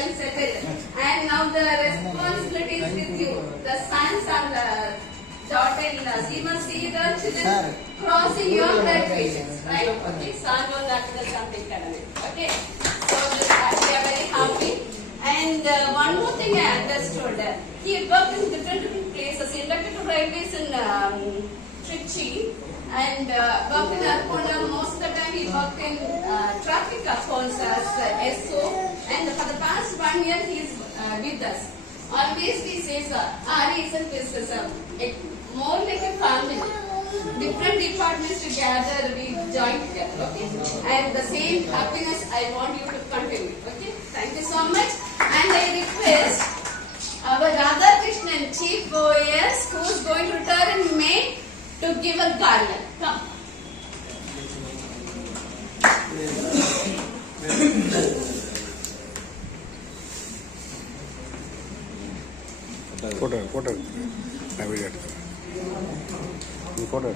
well settled. And now the responsibility is with you. The sons and the daughter-in-laws. You must see the children crossing your graduations, right? Okay, son was after something academy. Okay, so we are very happy. And one more thing I understood, he worked in different places. He inducted to railways in Trichy and worked in Arpona. Most of the time he worked in traffic accounts as SO. And for the past 1 year he is with us. Always he says, RE is more like a family. Different departments together, we join together, okay? And the same happiness I want you to continue, okay? Thank you so much. And I request our Radha Krishnan, Chief OAS, who is going to retire in May, to give a garland. Come. Photo. I will get it. Photo.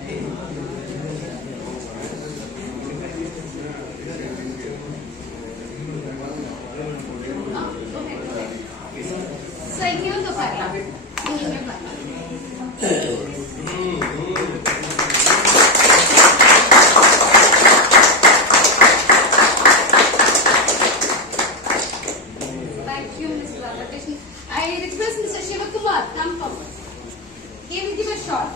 So here the parla. Thank you, Mr. Radhakrishnan. I request Mr. Shivakumar, come forward. He will give a shot.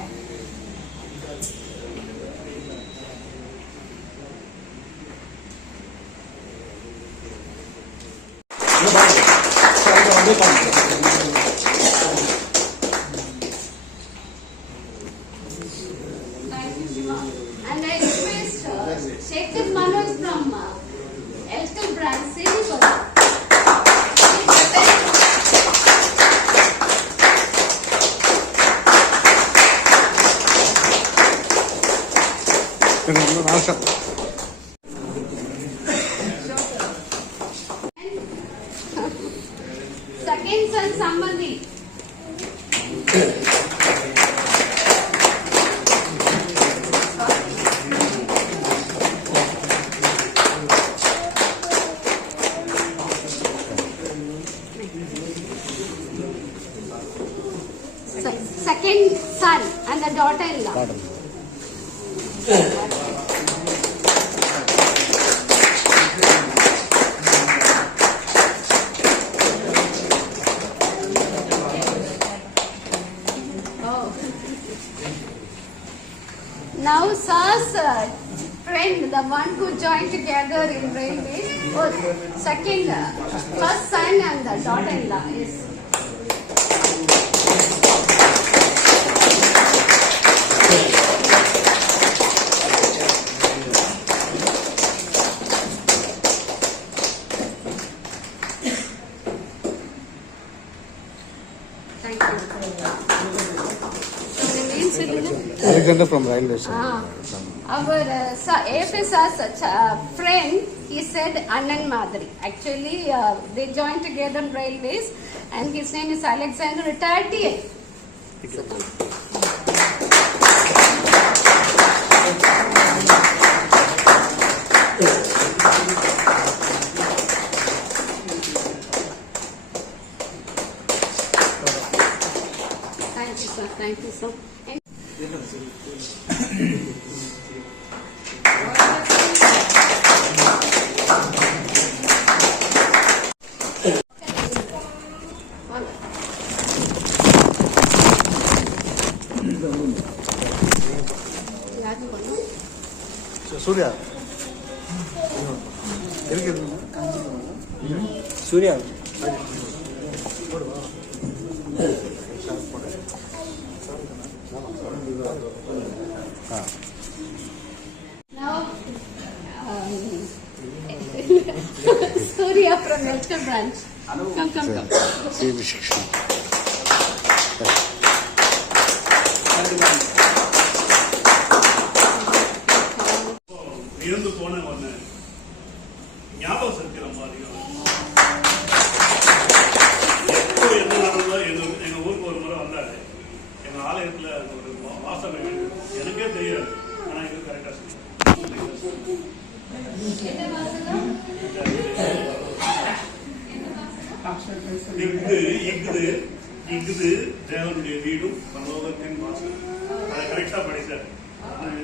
Thank you, Shiva. And I request Shekhar Manoj from Elkal branch, Srivas. Second son, Sambandhi. Second son and the daughter-in-law. Now Sir's friend, the one who joined together in railways, was second, first son and the daughter-in-law is. Thank you. Alexander from Railway. Our AFSR's friend, he said Anand Madri. Actually, they joined together in railways, and his name is Alexander, retired TA. Thank you, sir. Thank you, sir. And Surya. Surya. now, Surya from Elkal branch. Come. See the section. இருந்து போன ஒன்று ஞாபகம் இருக்கிற மாதிரி எப்போ என்ன நடந்ததோ எங்க ஊருக்கு ஒரு முறை வந்தாரு. எங்க ஆலயத்துல ஒரு வாசனை எனக்கே தெரியாது, ஆனா இது கரெக்டா இஃது தேவனுடைய வீடும் பரலோகத்தின் வாசல். அதை கரெக்டா படிச்சார்.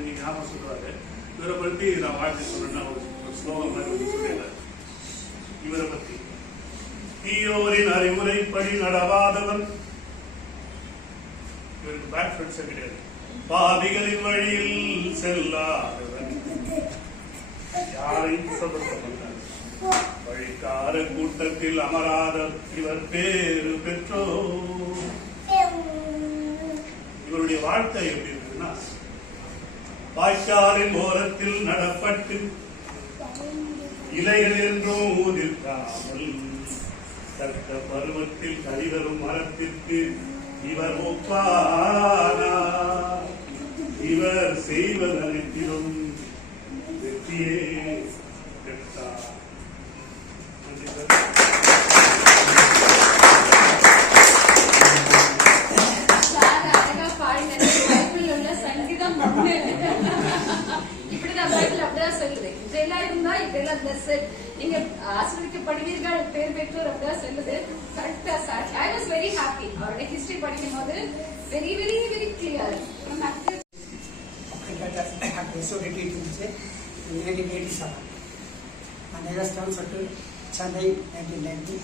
நீங்க ஞாபகம் சொல்றாரு. இவரை பத்தி நான் வாழ்க்கை சொல்றேன்னா ஒரு ஸ்லோகம் மாதிரி சொல்லிடுறேன். இவரை பத்தி தீயோரின் அறிவுரைப்படி நடவாதவன், இவருக்கு பேக் ஃப்ரெண்ட்ஸே கிடையாது. பாவிகளின் வழியில் செல்லாதவன், யாரையும் குற்றப்படுத்த மாட்டார். வழிகார கூட்டத்தில் அமராதவர், இவர் பேரு பெற்றோ. இவருடைய வாழ்க்கை எப்படி இருக்குன்னா, வாய்க்காலின் ஓரத்தில் நடப்பட்டு இலைகள் என்றும் நிற்காமல் தக்க பருவத்தில் கழிதரும் மரத்திற்கு இவர் ஒப்பானார். இவர் செய்வதனைத்திலும் வெற்றியே பெற்றார். நீங்க ஆசிரியப்படுவீர்கள், பேர் பெற்றோர் அப்படிதான் சொல்லுது. கரெக்டா sir. I was very happy. அவருடைய ஹிஸ்டரி படிக்கும் போது very very very clear. And I was transferred to Chennai 1990.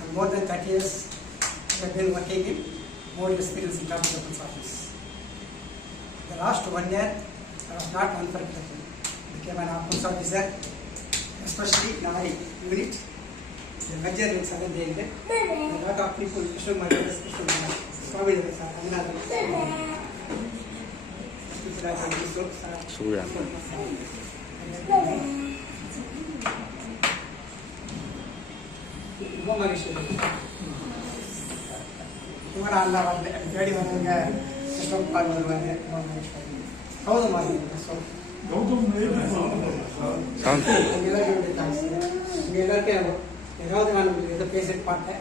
And more than 30 years I have been working in more experience in Traffic Government's office. The last 1 year I was not unforgettable. I became an accounts officer, especially in our unit. The major in Southern Railway. A lot of people, especially my brothers, especially Swami Surya. இவங்க நல்லா வரல தேடி வருவாங்க, கிருஷ்ணன் பால் வருவாங்க. கௌதம் இங்கே எல்லாருக்கும் ஏதாவது நான் உங்களுக்கு எதை பேசிட்டு பார்த்தேன்.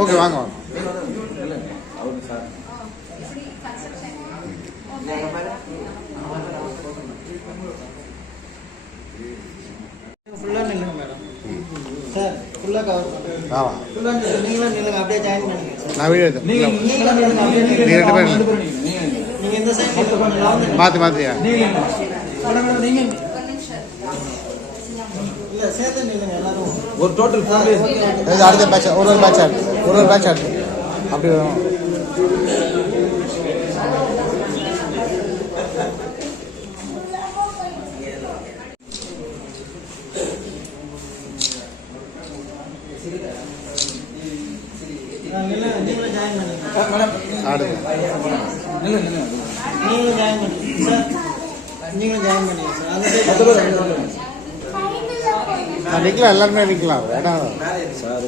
ஓகே, ஓகே, வாங்க வாங்க. ஃபுல்லாக நில்லுங்க மேடம். சார் ஃபுல்லாக கவர் பண்ணுங்க. ஃபுல்லாக நீங்களும் நில்லுங்க, அப்படியே ஜாயின் பண்ணுங்க. நான் வீடியோ எடுத்தேன். நீங்களும் நில்லுங்க, அப்படியே நீங்கள் இந்த சைடு மாற்றியா இல்லை சேர்த்து நில்லுங்க எல்லாரும். ஒரு டோட்டல் அடுத்த பேட்ச் ஒரு பேட்ச் ஆடு அப்படி வரும். நீங்களும் ஜாயின் பண்ணுங்க. ஆடுங்க. நீங்களும் ஜாயின் பண்ணுங்க சார். நீங்களும் ஜாயின் பண்ணுங்க சார். அந்த நிற்கலாம், எல்லாருமே நிற்கலாம். வேணாம் சார்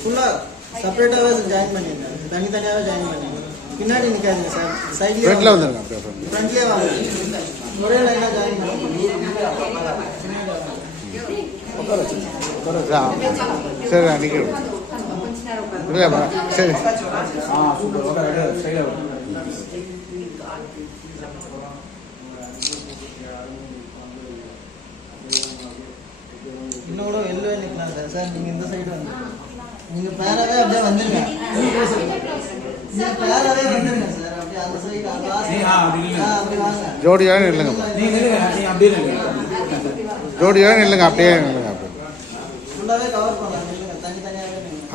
ஃபுல்லாக செப்பரேட்டாகவே ஜாயின் பண்ணிடுங்க, தனித்தனியாகவே ஜாயின் பண்ணிடுங்க. பின்னாடி நிற்காதீங்க சார், சைட்லேயே ஃப்ரண்ட்டில் வந்துருங்க. ஃப்ரண்ட்லேயே வாங்க, ஒரே லைனாக ஜாயின் பண்ணுங்க. சரி, நான் நிற்கிறேன். இல்லைப்பா, சரி. இன்னும் கூட வெளில நிற்கலாம் சார். சார் நீங்கள் இந்த சைடு வந்து நீங்கள் பேராவே அப்படியே வந்துருங்க. நீங்கள் பேராவே வந்துருங்க சார். அப்படியே அந்த சைடு அப்படி வாங்க. ஜோடியாக நில்லுங்க. ஜோடியாக நில்லுங்க, அப்படியே நில்லுங்க. ஃபுல்லாகவே கவர் பண்ணலாம். நில்லுங்க, தனித்தனியாகவே நில்லுங்க.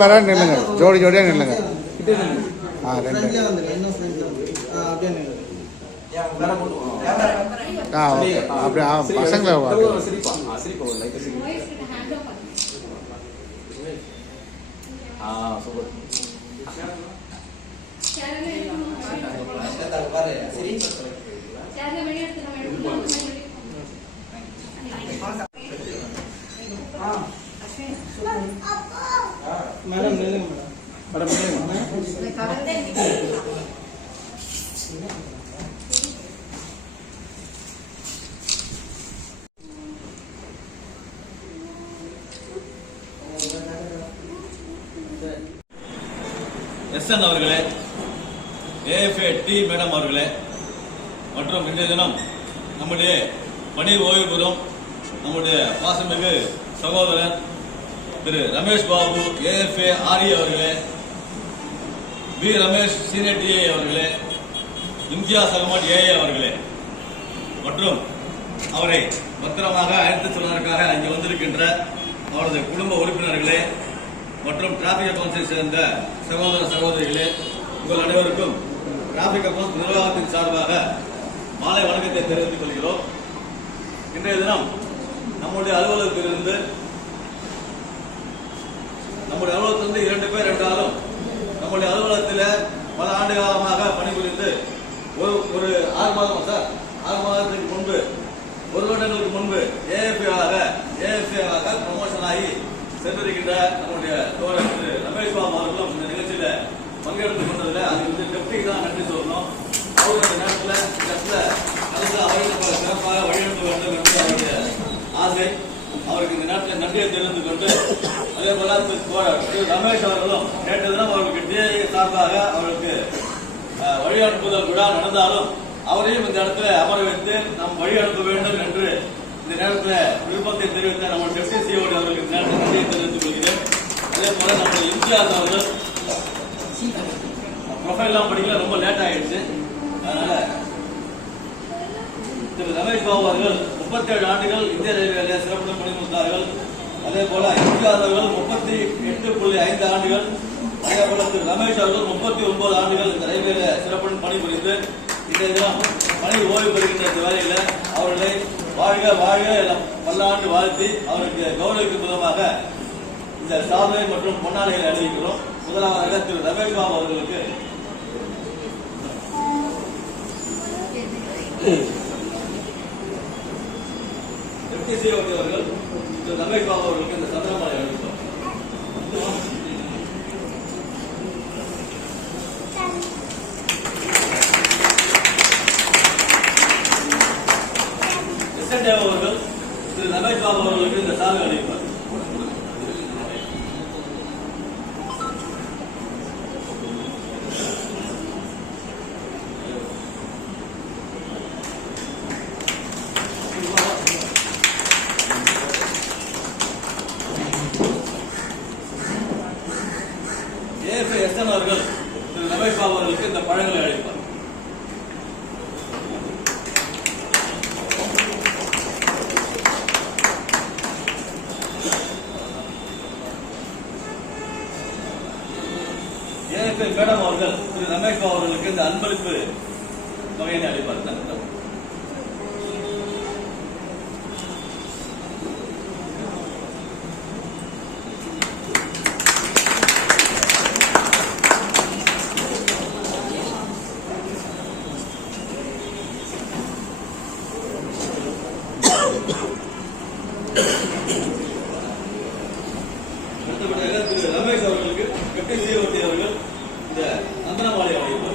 பேராக நில்லுங்க, ஜோடியாக நில்லுங்க. ரெண்டு ஃப்ரெண்ட்லேயே வந்துருங்க, இன்னும் ஃப்ரெண்ட்லேயே வந்துருங்க. அப்படியே நில்லுங்க. ஓகே. அப்படியே பசங்களை எஸ்என் அவர்களே, ஏஎஃப்ஏ டி மேடம் அவர்களே மற்றும் இன்றைய தினம் நம்முடைய பணி ஓய்வு பெறும் நம்முடைய பாசமிகு சகோதரர் திரு ரமேஷ் பாபு ஏஎஃப்ஏ ஆர்இ அவர்களே, பி ரமேஷ் சீனியர் டிஏ அவர்களே, இம்தியாஸ் அகமது ஏஏ அவர்களே மற்றும் அவரை பத்திரமாக அழைத்துச் செல்வதற்காக இங்கே வந்திருக்கின்ற அவரது குடும்ப உறுப்பினர்களே மற்றும் டிராபிக் அக்கவுன்ஸை சேர்ந்த சகோதர சகோதரிகளே, உங்கள் அனைவருக்கும் டிராபிக் அக்கவுன்ஸ் நிர்வாகத்தின் சார்பாக மாலை வணக்கத்தை தெரிவித்துக் கொள்கிறோம். இன்றைய தினம் நம்முடைய அலுவலகத்திலிருந்து 2 பேர் என்றாலும் நம்முடைய அலுவலகத்தில் பல ஆண்டு காலமாக பணிபுரிந்து ஒரு 6 மாதத்துக்கு முன்பு 1 வருடங்களுக்கு முன்பு ஏஎஃப்ஏ ஆக ப்ரமோஷன் ஆகி சென்றிருக்கின்ற நம்முடைய தோழர் திரு ரமேஷ் பாபு அவர்களும் இந்த நிகழ்ச்சியில பங்கெடுத்துக் கொண்டதில் அது டெப்டிக்கு தான் நன்றி சொல்லணும். அவர் இந்த நேரத்தில் அவர்களுக்கு சிறப்பாக வழிநடத்த வேண்டும் என்று அவருடைய ஆசை. அவருக்கு இந்த நேரத்தில் நன்றியை தெரிந்து கொண்டு அதே போல ரமேஷ் அவர்களும் நேற்று தினம் அவர்களுக்கு டிஐ சார்பாக அவருக்கு வழி அனுப்புதல் விழா நடந்தாலும் அவரையும் இந்த இடத்துல அமர வைத்து நாம் வழி அனுப்ப வேண்டும் என்று இந்த நேரத்தில் விருப்பத்தை தெரிவித்த நம்ம டெப்டி சிஓ அவர்களுக்கு இந்த நேரத்தில் நன்றியை தெரிவித்துக் கொள்கிறேன். அதே போல நம்முடைய இம்தியாஸ் அவர்கள் ப்ரொஃபைல்லாம் படிக்கல, ரொம்ப லேட் ஆயிடுச்சு. அதனால திரு ரமேஷ் பாபு அவர்கள் 37 ஆண்டுகள் இந்திய ரயில்வேல சிறப்புடன் பணிபுரிந்தார்கள். அதே போல இம்தியாஸ் அவர்கள் 38.5 ஆண்டுகள், அதே போல திரு ரமேஷ் அவர்கள் 39 ஆண்டுகள் இந்த ரயில்வேல சிறப்புடன் பணிபுரிந்து இன்றைய தினம் பணி ஓய்வு பெறுகின்ற இந்த வேலையில அவர்களை வாழ்க பல்லாண்டு வாழ்த்தி அவருக்கு கௌரவிக்கும் விதமாக இந்த சாதனை மற்றும் பொன்னாடைகளை அறிவிக்கிறோம். முதலாவதாக திரு ரமேஷ் பாபு அவர்களுக்கு டெப்டி சிஓ அவர்கள் திரு ரமேஷ் பாபு அவர்களுக்கு இந்த சந்தனமாலை அறிவிக்கிறோம். அவர்கள் திரு ரமேஷ் பாபு அவர்களுக்கு இந்த சாதனை அளிப்பார். ஏஎஃப்ஏ எஸ்என் அவர்கள் திரு ரமேஷ் பாபு அவர்களுக்கு இந்த பழங்களை அளிப்பார். மேடம் அவர்கள் திரு ரமேஷ் பாபு அவர்களுக்கு இந்த அன்பளிப்பு தொகையினை அளிப்பார். அடுத்தபடியாக திரு ரமேஷ் அவர்களுக்கு டெப்டி சிஓ அவர்கள் இந்த சந்தனமாலை அளிப்பார்.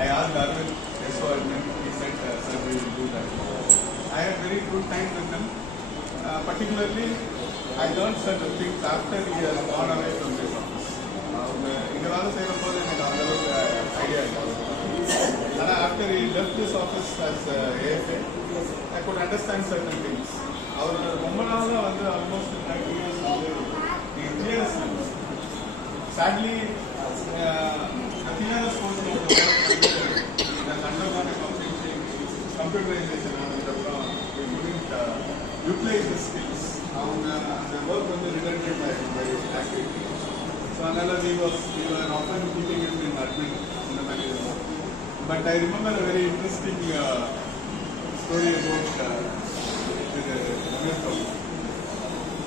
I asked Arvind, he said, sir, we will do that. I had very good time with him. Particularly, I learned certain things after he has gone away from this office. After he left this office as AFA, I could understand certain things. Almost 30 years the engineers. Sadly, the clearest was the work அதனால we were often keeping him in admin இந்த மாதிரி இருந்தோம். But I remember a very interesting story about இது அமீர்கம்.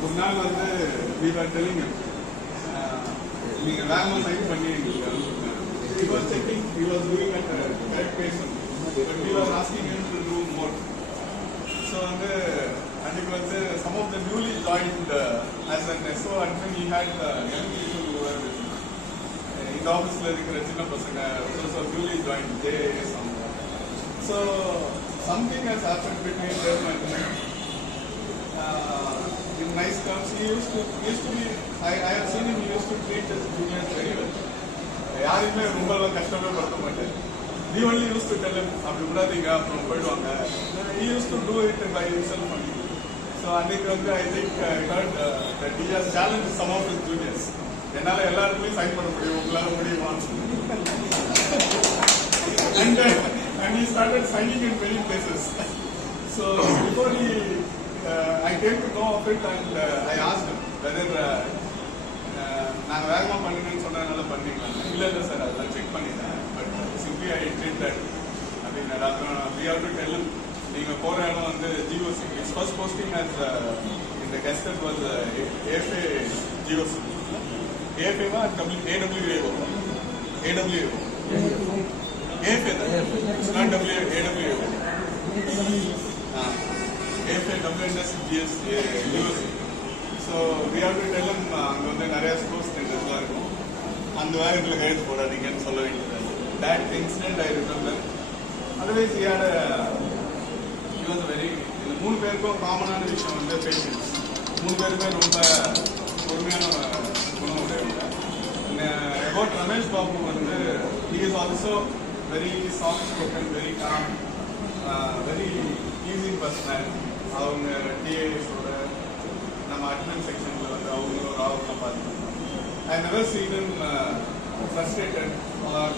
ஒரு நாள் வந்து we were telling him நீங்க வேகமா சைன் பண்ணி எங்களுக்கு அனுப்புங்க. He was checking, he was doing at a correct pace but we were asking him to do more. So வந்து அன்னைக்கு வந்து some of the newly joined as an SO admin he had young people who were இந்த ஆஃபீஸில் இருக்கிற சின்ன பசங்க so newly joined JAS. So something has happened between them and in nice terms. He used to be, I have seen him, he used to treat his juniors very well. யாருமே ரொம்ப கஷ்டமே படுத்த மாட்டேன். He only used to tell him அப்படி விடாதீங்க அப்புறம் போயிடுவாங்க. He used to do it by himself only. So அன்னைக்கு வந்து I think I heard that he has challenged some of his juniors. என்னால எல்லாருக்குமே சைன் பண்ண முடியும், உங்களால முடியுமா? And he started signing in many places. So before I came to know of it and I asked him whether நான் வேகமாக பண்ணுங்கன்னு சொன்னதுனால பண்ணீங்களா? இல்லை சார் அதெல்லாம் செக் பண்ணிட்டேன். But simply I did that அப்படின்னு அப்புறம் we have to tell him நீங்கள் போகிற இடம் வந்து GOC. His first posting as in the Gazette was AFA GOC. AFA வா AWAO? AWAO. AFA தான். It's not AWAO. AFA WNS GOC. So we have to tell him அங்கே வந்து நிறைய sports சென்டர்ஸ்லாம் இருக்கும், அந்த வேகத்தில் கைது போடாதீங்கன்னு சொல்ல வேண்டியது. That incident I remember. Otherwise he was a very, இந்த 3 பேருக்கும் காமனான விஷயம் வந்து பேஷன்ஸ். 3 பேருமே ரொம்ப பொறுமையான குணம் உடையவங்க. About Ramesh Babu வந்து he is also very soft spoken, very calm, very easy personality. அவங்க டிஏஎஸோட நம்ம அட்மின் செக்ஷனில் வந்து அவங்க ஒரு ஆவணம் பார்த்துருக்கோம். I never seen him frustrated or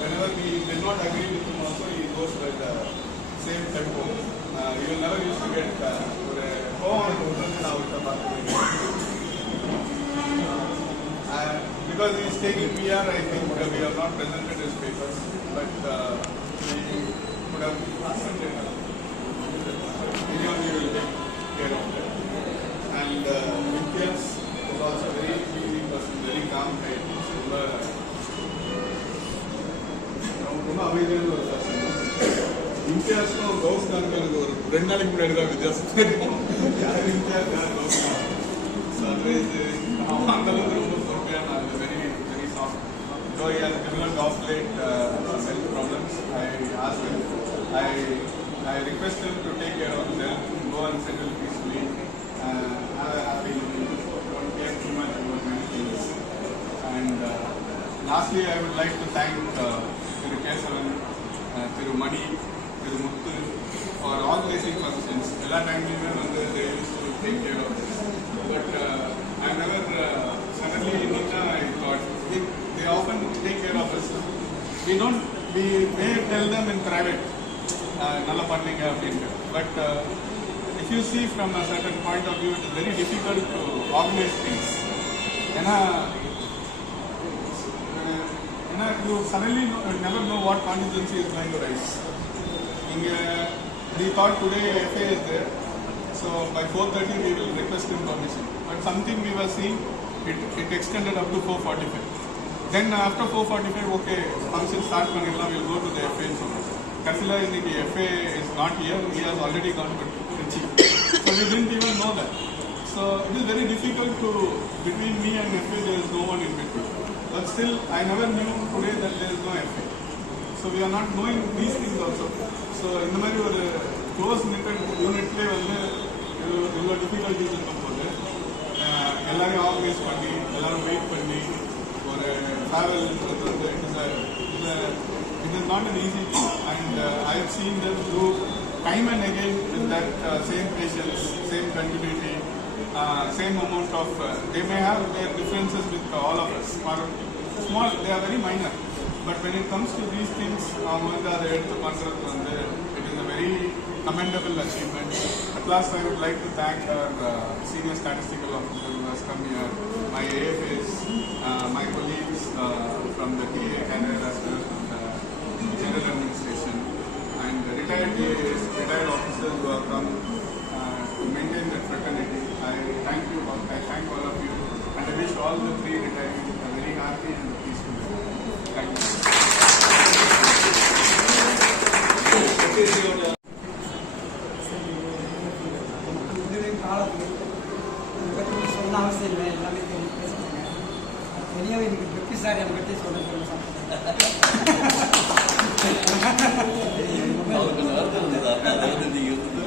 whenever we did not agree with him also he goes by the same tempo. You will never used to get ஒரு கோவம் வந்து நான் அவர்கிட்ட பார்த்துருக்கேன். Because he is taking PR, I think we have not presented his papers, but we could have presented anyone will take care of that. And Imtiaz is also very easy person, very calm type. ரொம்ப அமைதியான ஒரு person. இம்தியாஸ்க்கும் கவுஸ் கானுக்கும் எனக்கு ஒரு 2 நாளைக்கு முன்னாடி தான் வித்தியாசம் தெரியும். யார் இம்தியாஸ் யார் கவுஸ் கான். ஸோ அதுவே இது அந்த அளவுக்கு ரொம்ப பொறுமையான very very soft. So he has developed off late health problems. I asked him, I requested him to take care of himself, go and settle peacefully, have a happy living, don't care too much about many things. And lastly, I would like to thank Thiru Kesavan, Thiru Mani, Thiru Muthu for all basic functions. All times they used to take care of this. But I never suddenly in India I thought they often take care of us. We may tell them in private, nalla pannunga appadinu. But if you see from a certain point of view, it is very difficult to organize things. You suddenly never know what contingency is going to rise. We thought today FA is there, so by 4:30 we will request him permission. But something we were seeing, it extended up to 4:45. Then after 4:45, okay, function start pannidalam, we will go to the FA. Karsila is the FA is not here, he has already gone to Trichy. So we didn't even know that. So it is very difficult to, between me and FA there is no one in between. But still, I never knew today that there is no FA. So we are not knowing these things also. So in the மாதிரி ஒரு close knitted யூனிட்லேயே வந்து இவ்வளோ difficulties இருக்கும்போது எல்லாரையும் organise பண்ணி எல்லாரும் wait பண்ணி ஒரு ட்ராவல்ன்றது வந்து it is not an easy thing. And I have seen them do time and again with that same patience, same continuity, same amount of, they may have their differences with all of us. Small, they are very minor. But when it comes to these things, it is a very commendable achievement. At last, I would like to thank our senior statistical officer who has come here, my AFAs, my colleagues from the TA cadre as well as from the general administration, and the retired TAs, retired officers who have come to maintain that fraternity. I thank you all. I thank all of you, and I wish all the 3 retirees a very happy and peaceful life. Thank you. Engineering காலத்தில் இதை பற்றி சொன்ன அவசியம் இல்லை, எல்லாமே தெரியும் பேசுகிறாங்க. தெரியாமல் எனக்கு பெப்பி சார் அதை பற்றி சொல்ல அவருக்கு நடத்து இருந்தது அதாவது நீங்க இருந்தது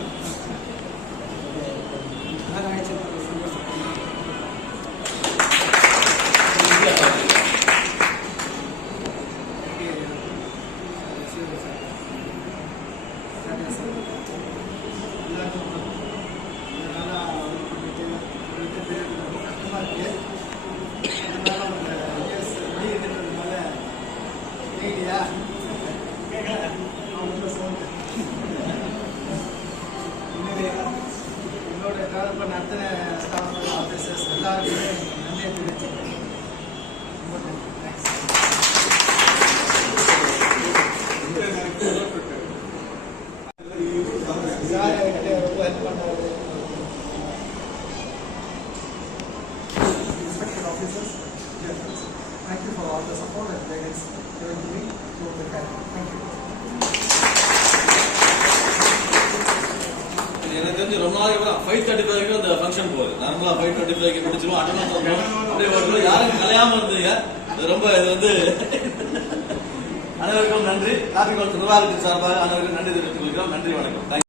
என்னோட காலம் பண்ண அத்தனை ஸ்டாஃப் ஆஃபீஸர்ஸ் எல்லாருக்குமே நன்றியை தெரிவிச்சுக்கிறேன். ரொம்ப நன்றி. தேங்க்ஸ். ரொம்ப ஹெல்ப் பண்ணாரு. Respected officers, dear friends, thank you for all the support and guidance given to me through the academy. Thank you. எனக்கு தெரிஞ்சு ரொம்ப நாளைக்கு அப்புறம் 5:35 அந்த ஃபங்க்ஷன் போகுது. நார்மலா 5:25 முடிச்சிருவோம். அட்டெண்டன்ஸ் வரும். அப்படியே வரும்போது யாரும் கலையாம இருந்தீங்க. இது ரொம்ப இது வந்து அனைவருக்கும் நன்றி. கார்த்திகோள் நிர்வாகத்தின் சார்பாக அனைவருக்கும் நன்றி தெரிவித்துக் கொள்கிறோம். நன்றி, வணக்கம்.